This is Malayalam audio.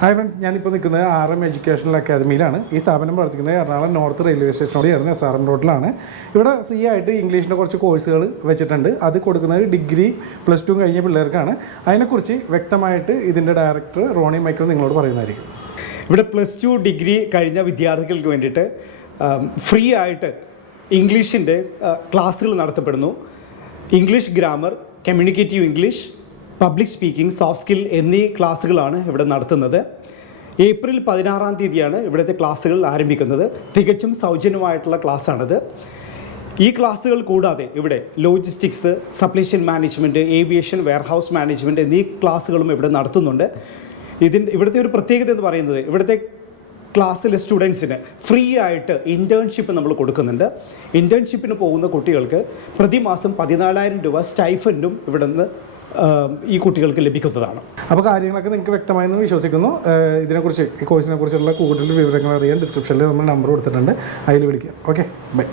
ഹായ് ഫ്രണ്ട്സ്, ഞാനിപ്പോൾ നിൽക്കുന്നത് RM എഡ്യൂക്കേഷണൽ അക്കാദമിയിലാണ്. ഈ സ്ഥാപനം പ്രവർത്തിക്കുന്നത് എറണാകുളം നോർത്ത് റെയിൽവേ സ്റ്റേഷനോട് ചേർന്ന് SRM റോഡിലാണ്. ഇവിടെ ഫ്രീ ആയിട്ട് ഇംഗ്ലീഷിൻ്റെ കുറച്ച് കോഴ്സുകൾ വെച്ചിട്ടുണ്ട്. അത് കൊടുക്കുന്നത് ഡിഗ്രി +2 കഴിഞ്ഞ പിള്ളേർക്കാണ്. അതിനെക്കുറിച്ച് വ്യക്തമായിട്ട് ഇതിൻ്റെ ഡയറക്ടർ റോണി മൈക്കിൾ നിങ്ങളോട് പറയുന്നതായിരിക്കും. ഇവിടെ +2 ഡിഗ്രി കഴിഞ്ഞ വിദ്യാർത്ഥികൾക്ക് വേണ്ടിയിട്ട് ഫ്രീ ആയിട്ട് ഇംഗ്ലീഷിൻ്റെ ക്ലാസ്സുകൾ നടത്തപ്പെടുന്നു. English grammar, communicative English, public speaking, soft skill എന്നീ ക്ലാസ്സുകളാണ് ഇവിടെ നടത്തുന്നത്. ഏപ്രിൽ 16-ാം തീയതിയാണ് ഇവിടുത്തെ ക്ലാസ്സുകൾ ആരംഭിക്കുന്നത്. തികച്ചും സൗജന്യമായിട്ടുള്ള ക്ലാസ്സാണിത്. ഈ ക്ലാസ്സുകൾ കൂടാതെ ഇവിടെ logistics, supply chain management, aviation, warehouse management എന്നീ ക്ലാസ്സുകളും ഇവിടെ നടത്തുന്നുണ്ട്. ഇവിടുത്തെ ഒരു പ്രത്യേകത എന്ന് പറയുന്നത് ഇവിടുത്തെ ക്ലാസ്സിലെ സ്റ്റുഡൻസിന് ഫ്രീ ആയിട്ട് ഇൻറ്റേൺഷിപ്പ് നമ്മൾ കൊടുക്കുന്നുണ്ട്. ഇൻറ്റേൺഷിപ്പിന് പോകുന്ന കുട്ടികൾക്ക് പ്രതിമാസം 14,000 രൂപ സ്റ്റൈഫൻഡും ഇവിടെ നിന്ന് ഈ കുട്ടികൾക്ക് ലഭിക്കുന്നതാണ്. അപ്പോൾ കാര്യങ്ങളൊക്കെ നിങ്ങൾക്ക് വ്യക്തമായെന്ന് വിശ്വസിക്കുന്നു. ഇതിനെക്കുറിച്ച്, ഈ കോഴ്സിനെ കുറിച്ചുള്ള കൂടുതൽ വിവരങ്ങൾ അറിയാൻ ഡിസ്ക്രിപ്ഷനിൽ നമ്മൾ നമ്പർ കൊടുത്തിട്ടുണ്ട്, അതിൽ വിളിക്കുക. Okay, by.